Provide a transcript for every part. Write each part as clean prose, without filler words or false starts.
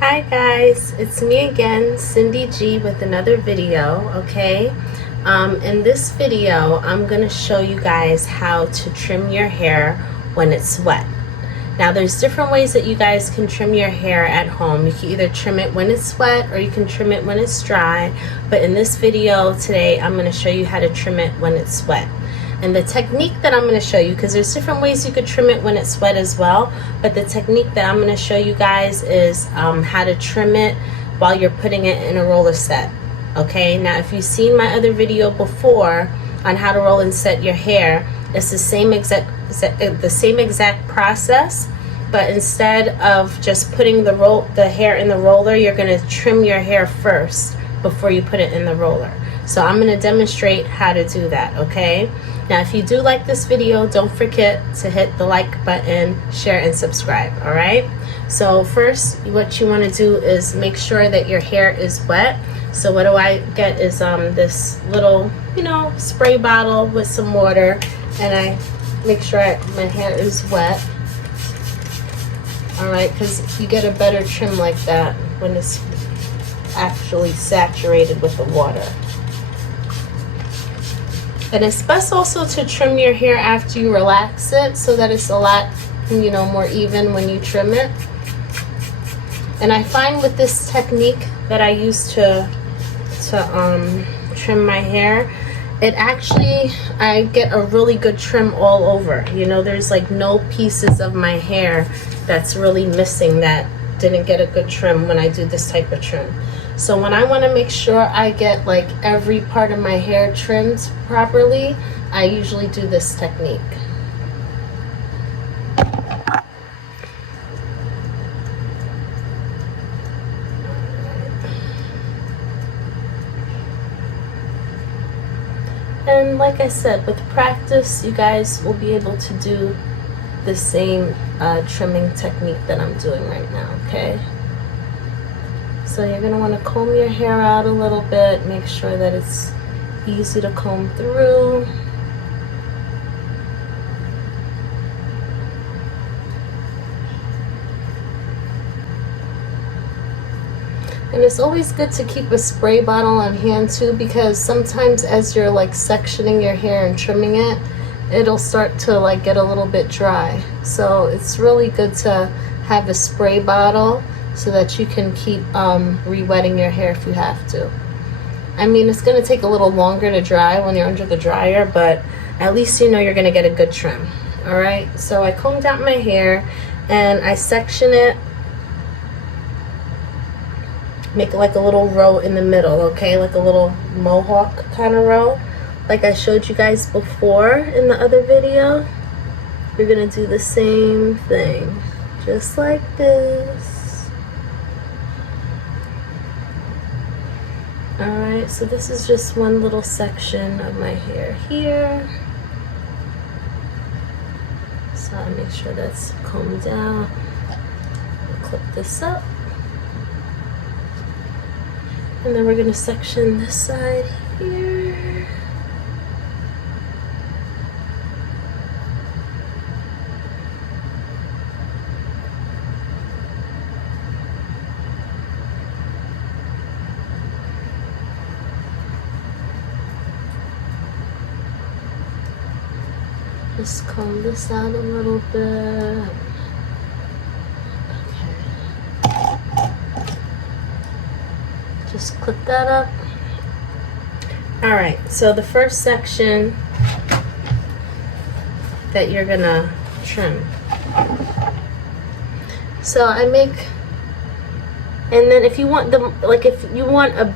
Hi guys, it's me again, Cindy G, with another video. Okay, in this video I'm going to show you guys how to trim your hair when it's wet. Now there's different ways that you guys can trim your hair at home. You can either trim it when it's wet or you can trim it when it's dry, but in this video today I'm going to show you how to trim it when it's wet. And the technique that I'm going to show you, because there's different ways you could trim it when it's wet as well, but the technique that I'm going to show you guys is how to trim it while you're putting it in a roller set. Okay, now if you've seen my other video before on how to roll and set your hair, it's the same exact process, but instead of just putting the hair in the roller, you're going to trim your hair first before you put it in the roller. So I'm going to demonstrate how to do that. Okay, now if you do like this video, don't forget to hit the like button, share, and subscribe. All right, so first what you want to do is make sure that your hair is wet. So what do I get is this little spray bottle with some water, and I make sure my hair is wet. All right, because you get a better trim like that when it's actually saturated with the water. And it's best also to trim your hair after you relax it, so that it's a lot more even when you trim it. And I find with this technique that I use to trim my hair, I get a really good trim all over. There's like no pieces of my hair that's really missing that didn't get a good trim when I do this type of trim. So when I want to make sure I get like every part of my hair trimmed properly, I usually do this technique. And like I said, with practice, you guys will be able to do the same trimming technique that I'm doing right now, okay? So you're going to want to comb your hair out a little bit, make sure that it's easy to comb through. And it's always good to keep a spray bottle on hand too, because sometimes as you're like sectioning your hair and trimming it, it'll start to like get a little bit dry. So it's really good to have a spray bottle so that you can keep re-wetting your hair if you have to. I mean, it's going to take a little longer to dry when you're under the dryer, but at least you're going to get a good trim. All right, so I combed out my hair and I section it, make like a little row in the middle, okay, like a little mohawk kind of row, like I showed you guys before in the other video. You're going to do the same thing, just like this. Alright, so this is just one little section of my hair here. So I make sure that's combed out. Clip this up. And then we're going to section this side here. Just comb this out a little bit. Okay. Just clip that up. Alright, so the first section that you're gonna trim. So I make, and then if you want if you want a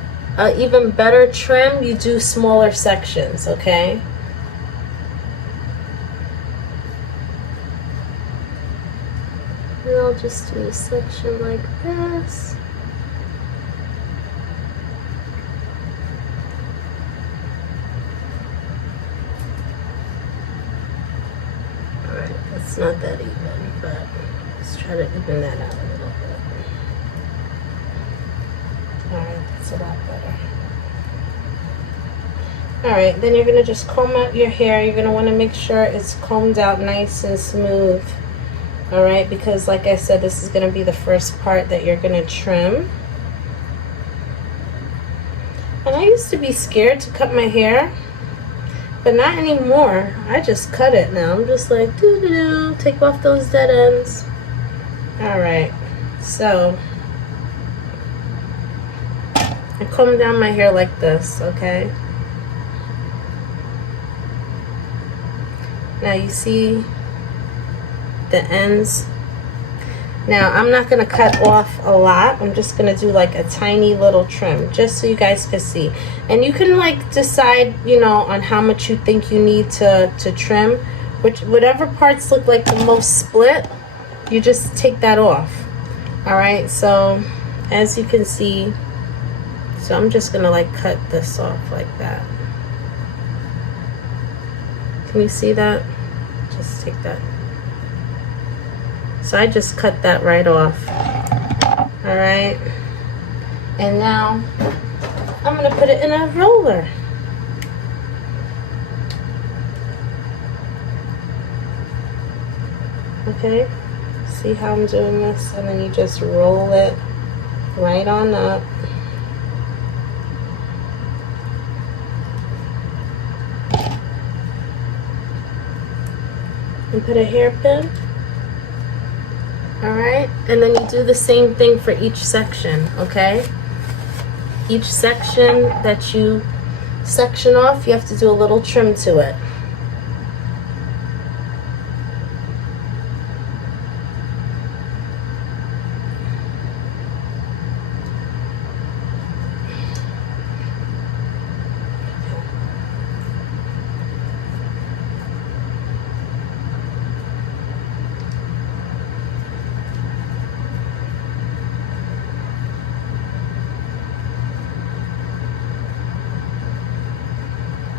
even better trim, you do smaller sections, okay? And I'll just do a section like this. Alright, that's not that even, but let's try to even that out a little bit. Alright, that's a lot better. Alright, then you're going to just comb out your hair. You're going to want to make sure it's combed out nice and smooth. All right, because like I said, this is going to be the first part that you're going to trim. And I used to be scared to cut my hair, but not anymore. I just cut it now. I'm just like, doo-doo-doo, take off those dead ends. All right, so I comb down my hair like this, okay? Now you see the ends. Now I'm not gonna cut off a lot. I'm just gonna do like a tiny little trim, just so you guys can see. And you can like decide, you know, on how much you think you need to trim. Whatever parts look like the most split, you just take that off. All right, so as you can see, so I'm just gonna like cut this off like that. Can you see that? Just take that. So I just cut that right off. All right. And now I'm gonna put it in a roller. Okay. See how I'm doing this? And then you just roll it right on up. And put a hairpin. All right, and then you do the same thing for each section, okay? Each section that you section off, you have to do a little trim to it.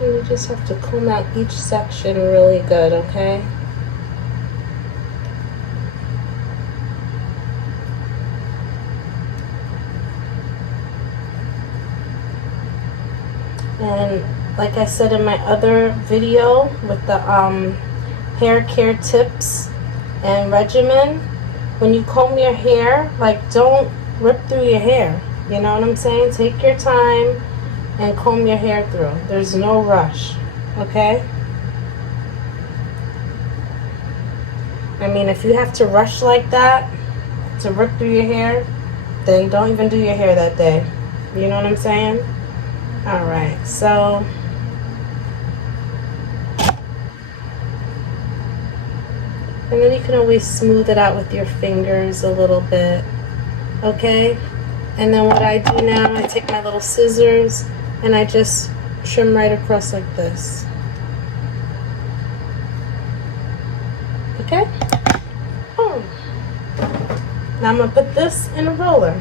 You just have to comb out each section really good, okay? And like I said in my other video with the hair care tips and regimen, when you comb your hair, like don't rip through your hair. You know what I'm saying? Take your time and comb your hair through. There's no rush, okay? I mean, if you have to rush like that to rip through your hair, then don't even do your hair that day. You know what I'm saying? All right, so and then you can always smooth it out with your fingers a little bit, okay? And then what I do now, I take my little scissors and I just trim right across like this. Okay? Boom. Now I'm gonna put this in a roller.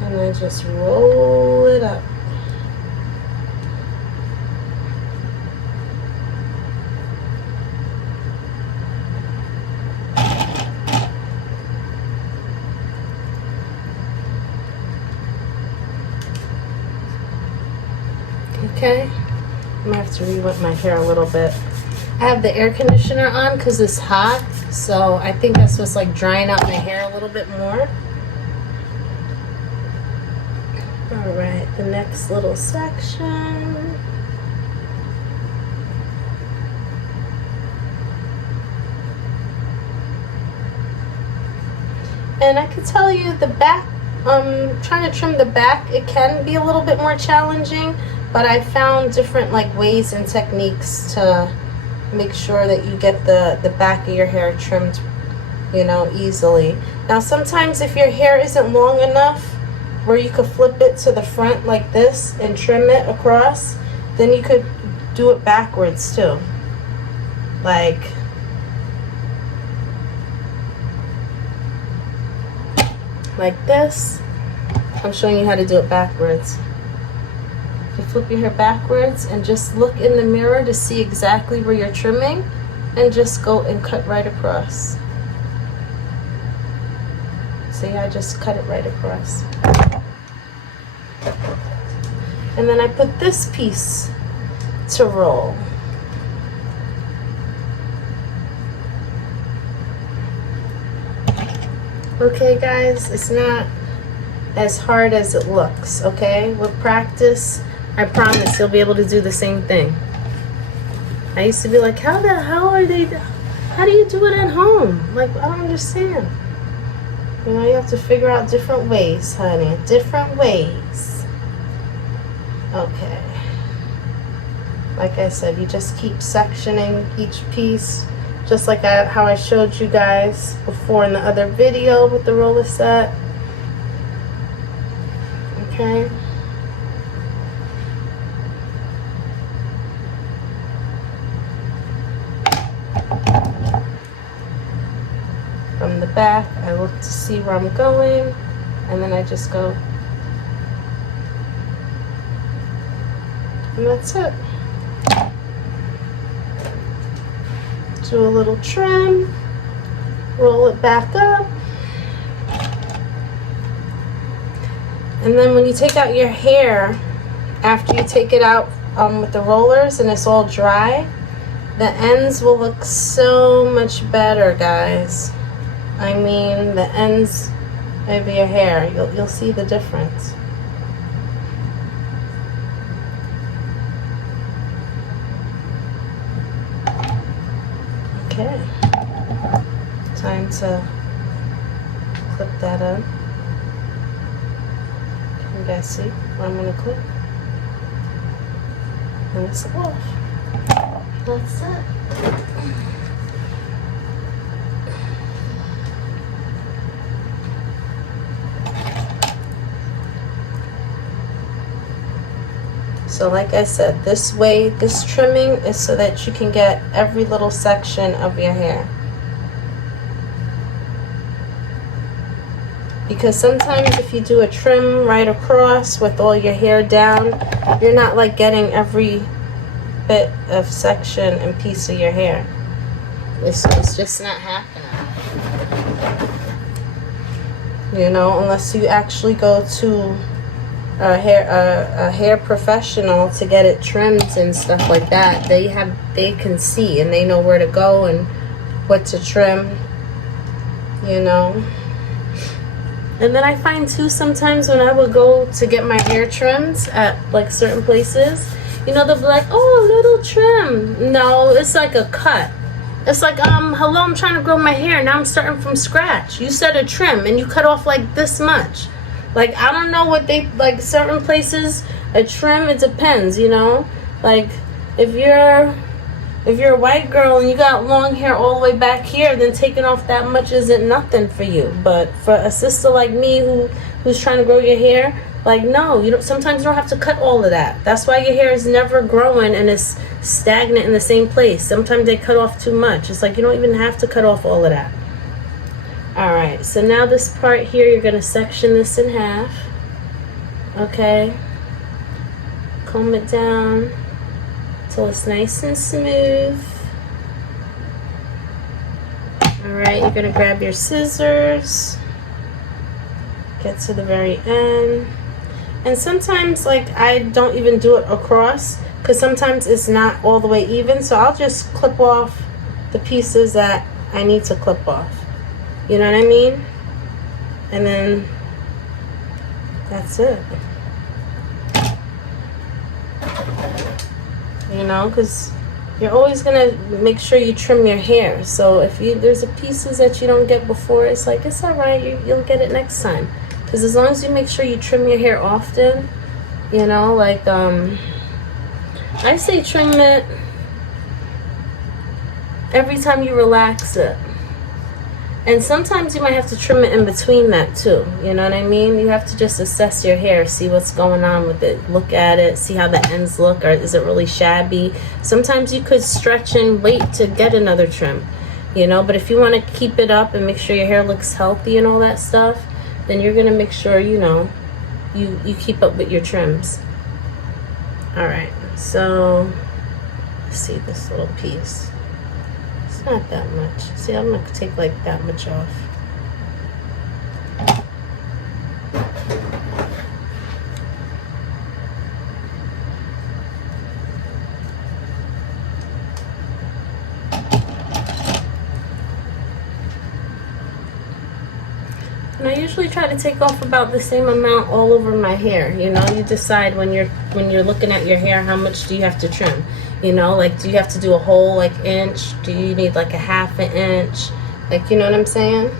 And I just roll it up. Okay, I'm gonna have to re-wet my hair a little bit. I have the air conditioner on because it's hot, so I think that's what's like drying out my hair a little bit more. All right, the next little section. And I can tell you the back, trying to trim the back, it can be a little bit more challenging. But I found different like ways and techniques to make sure that you get the back of your hair trimmed, you know, easily. Now sometimes if your hair isn't long enough where you could flip it to the front like this and trim it across, then you could do it backwards too. Like this. I'm showing you how to do it backwards. You flip your hair backwards and just look in the mirror to see exactly where you're trimming and just go and cut right across. See, I just cut it right across. And then I put this piece to roll. Okay guys, it's not as hard as it looks, okay? With practice, I promise you'll be able to do the same thing. I used to be like, how do you do it at home? Like, I don't understand. You know, you have to figure out different ways, honey. Different ways. Okay. Like I said, you just keep sectioning each piece, just like how I showed you guys before in the other video with the roller set. Okay. From the back, I look to see where I'm going, and then I just go, and that's it. Do a little trim, roll it back up, and then when you take out your hair, after you take it out with the rollers and it's all dry, the ends will look so much better, guys. I mean, the ends of your hair, you'll see the difference. Okay, time to clip that up. Can you guys see what I'm gonna clip? And it's off. That's it. So like I said, this way, this trimming is so that you can get every little section of your hair. Because sometimes if you do a trim right across with all your hair down, you're not like getting every bit of section and piece of your hair. It's just not happening. You know, unless you actually go to a hair professional to get it trimmed and stuff like that. They can see and they know where to go and what to trim, you know. And then I find too, sometimes when I would go to get my hair trimmed at like certain places, you know, they'll be like, oh, a little trim. No, it's like a cut. It's like, hello, I'm trying to grow my hair. Now I'm starting from scratch. You said a trim and you cut off like this much. Like, I don't know what they, like certain places, a trim, it depends, you know. Like, if you're a white girl and you got long hair all the way back here, then taking off that much isn't nothing for you. But for a sister like me who's trying to grow your hair, like, no, you don't. Sometimes you don't have to cut all of that. That's why your hair is never growing and it's stagnant in the same place. Sometimes they cut off too much. It's like you don't even have to cut off all of that. All right, so now this part here, you're gonna section this in half. Okay, comb it down till it's nice and smooth. All right, you're gonna grab your scissors, get to the very end. And sometimes, like, I don't even do it across because sometimes it's not all the way even, so I'll just clip off the pieces that I need to clip off. You know what I mean? And then that's it. You know, because you're always gonna make sure you trim your hair. So if there's a pieces that you don't get before, it's like, it's all right, you'll get it next time. Because as long as you make sure you trim your hair often, you know, like I say trim it every time you relax it. And sometimes you might have to trim it in between that too. You know what I mean? You have to just assess your hair, see what's going on with it, look at it, see how the ends look, or is it really shabby? Sometimes you could stretch and wait to get another trim, you know. But if you want to keep it up and make sure your hair looks healthy and all that stuff, then you're gonna make sure, you know, you keep up with your trims. All right, so let's see this little piece. It's not that much. See, I'm gonna take like that much off. I usually try to take off about the same amount all over my hair. You know, you decide when you're looking at your hair, how much do you have to trim? You know, like, do you have to do a whole like inch? Do you need like a half an inch? Like, you know what I'm saying?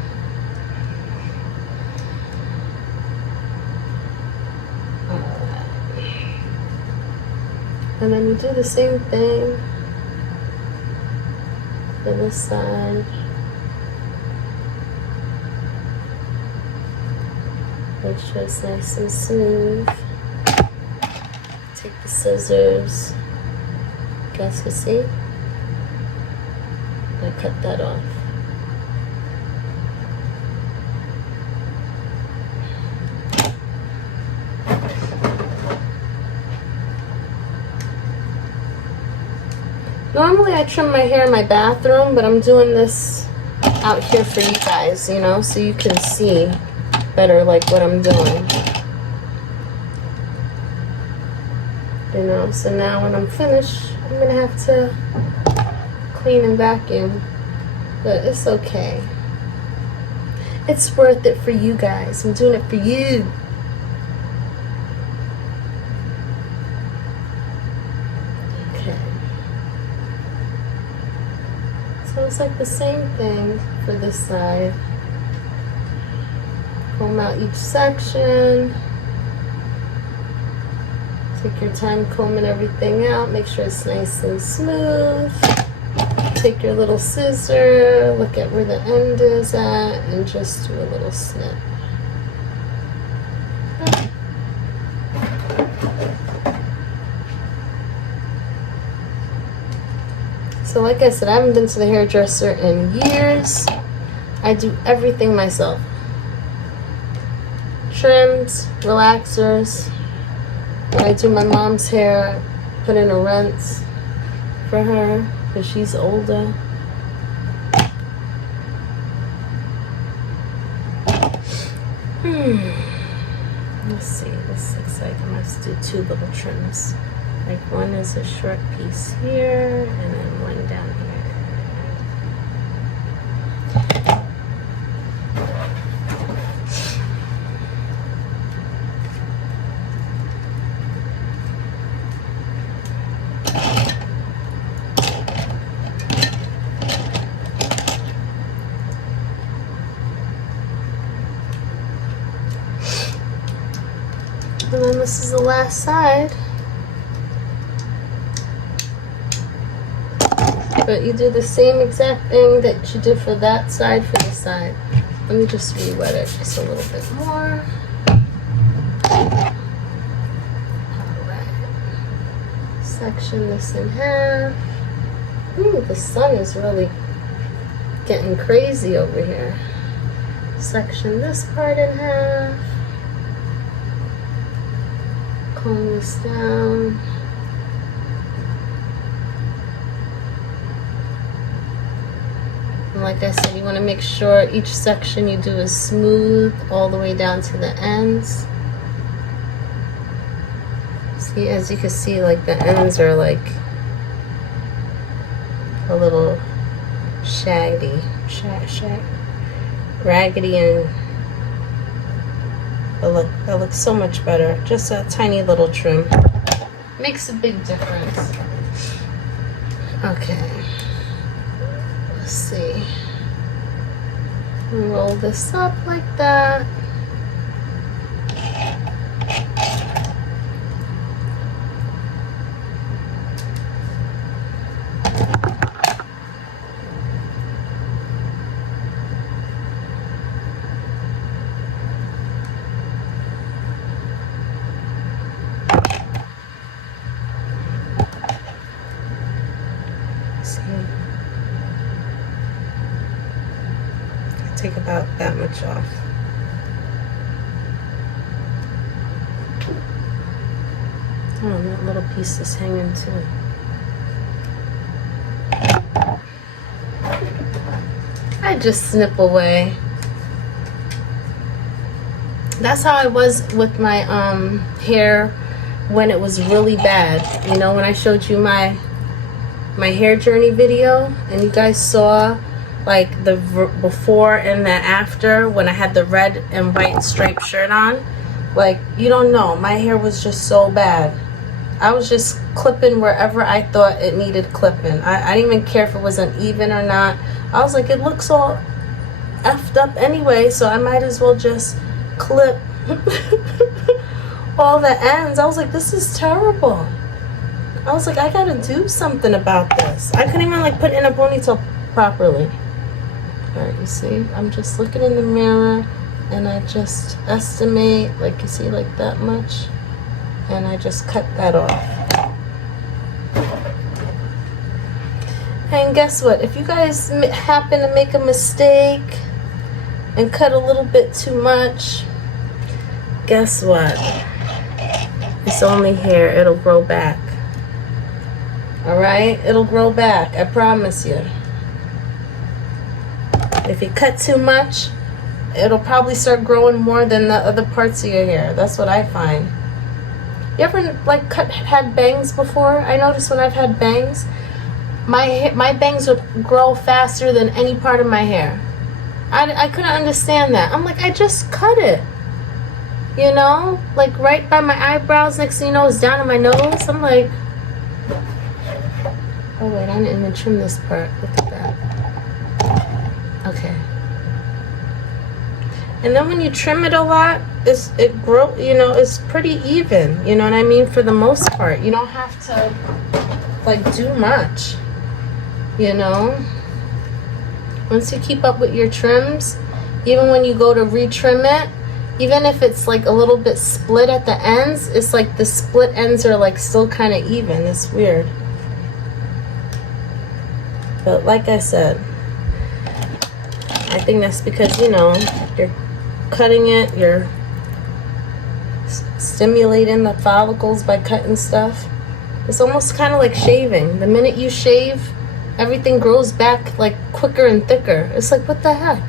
And then you do the same thing for this side. Make sure it's nice and smooth. Take the scissors. You guys can see? I cut that off. Normally I trim my hair in my bathroom, but I'm doing this out here for you guys, you know, so you can see better like what I'm doing. You know, so now when I'm finished, I'm gonna have to clean and vacuum, but it's okay. It's worth it for you guys. I'm doing it for you. So it's like the same thing for this side. Comb out each section. Take your time combing everything out. Make sure it's nice and smooth. Take your little scissor, look at where the end is at, and just do a little snip. So like I said, I haven't been to the hairdresser in years. I do everything myself. Trims, relaxers. When I do my mom's hair, I put in a rinse for her because she's older. Let's see, this looks like I must do two little trims. Like one is a short piece here, and then one down here. And then this is the last side. But you do the same exact thing that you did for that side for this side. Let me just re-wet it just a little bit more. Alright. Section this in half. Ooh, the sun is really getting crazy over here. Section this part in half. Comb this down. And like I said, you want to make sure each section you do is smooth all the way down to the ends. See, as you can see, like the ends are like a little raggedy, and that looks so much better. Just a tiny little trim makes a big difference. Okay. Let's see. Roll this up like that. Take about that much off. Oh, that little piece is hanging too. I just snip away. That's how I was with my hair when it was really bad. You know, when I showed you my hair journey video and you guys saw like the before and the after, when I had the red and white striped shirt on. Like, you don't know, my hair was just so bad. I was just clipping wherever I thought it needed clipping. I didn't even care if it was uneven or not. I was like, it looks all effed up anyway, so I might as well just clip all the ends. I was like, this is terrible. I was like, I gotta do something about this. I couldn't even like put in a ponytail properly. Alright, you see, I'm just looking in the mirror and I just estimate, like, you see, like that much, and I just cut that off. And guess what, if you guys happen to make a mistake and cut a little bit too much, guess what, it's only hair. It'll grow back. Alright, it'll grow back, I promise you. If you cut too much, it'll probably start growing more than the other parts of your hair. That's what I find. You ever like had bangs before? I noticed when I've had bangs, my bangs would grow faster than any part of my hair. I couldn't understand that. I'm like, I just cut it. You know? Like right by my eyebrows, next thing you know, it's down to my nose. I'm like, oh wait, I didn't even trim this part. Look at that. Okay. And then when you trim it a lot, it grow, you know, it's pretty even. You know what I mean? For the most part, you don't have to like do much. You know, once you keep up with your trims, even when you go to retrim it, even if it's like a little bit split at the ends, it's like the split ends are like still kind of even. It's weird. But like I said, I think that's because, you know, you're cutting it, you're stimulating the follicles by cutting stuff. It's almost kind of like shaving. The minute you shave, everything grows back like quicker and thicker. It's like, what the heck?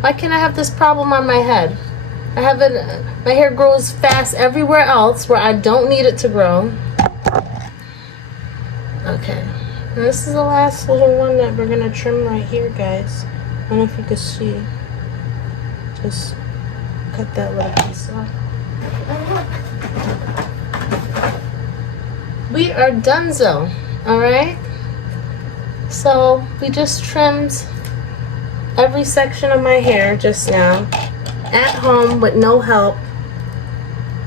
Why can't I have this problem on my head? I have it, my hair grows fast everywhere else where I don't need it to grow. Okay, and this is the last little one that we're gonna trim right here, guys. I don't know if you can see. Just cut that little piece off. We are donezo, alright? So we just trimmed every section of my hair just now at home with no help.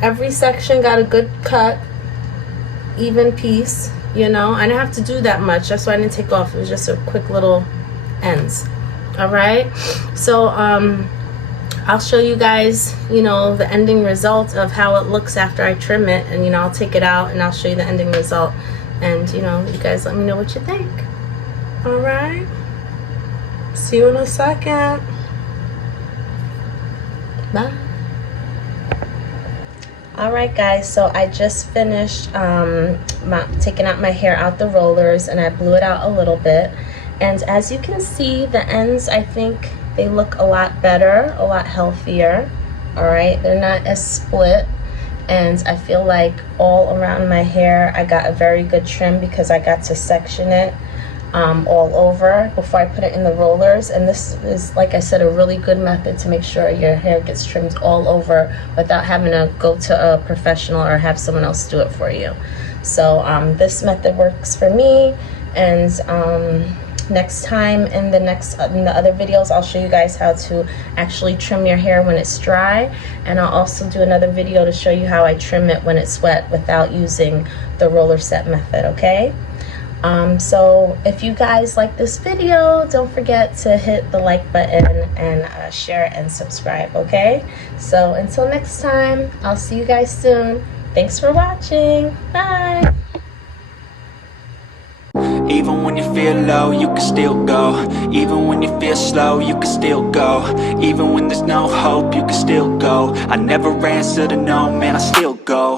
Every section got a good cut, even piece, you know. I didn't have to do that much, that's why I didn't take off. It was just a quick little ends. Alright, so I'll show you guys, you know, the ending result of how it looks after I trim it, and you know, I'll take it out and I'll show you the ending result, and you know, you guys let me know what you think. Alright, see you in a second. Bye. Alright guys, so I just finished taking out my hair out the rollers, and I blew it out a little bit. And as you can see, the ends, I think they look a lot better, a lot healthier. Alright, they're not as split. And I feel like all around my hair, I got a very good trim because I got to section it all over before I put it in the rollers. And this is, like I said, a really good method to make sure your hair gets trimmed all over without having to go to a professional or have someone else do it for you. So this method works for me. And next time in the other videos, I'll show you guys how to actually trim your hair when it's dry, and I'll also do another video to show you how I trim it when it's wet without using the roller set method. Okay, so if you guys like this video, don't forget to hit the like button and share and subscribe. Okay, so until next time, I'll see you guys soon. Thanks for watching. Bye. Even when you feel low, you can still go. Even when you feel slow, you can still go. Even when there's no hope, you can still go. I never answer to no, man, I still go.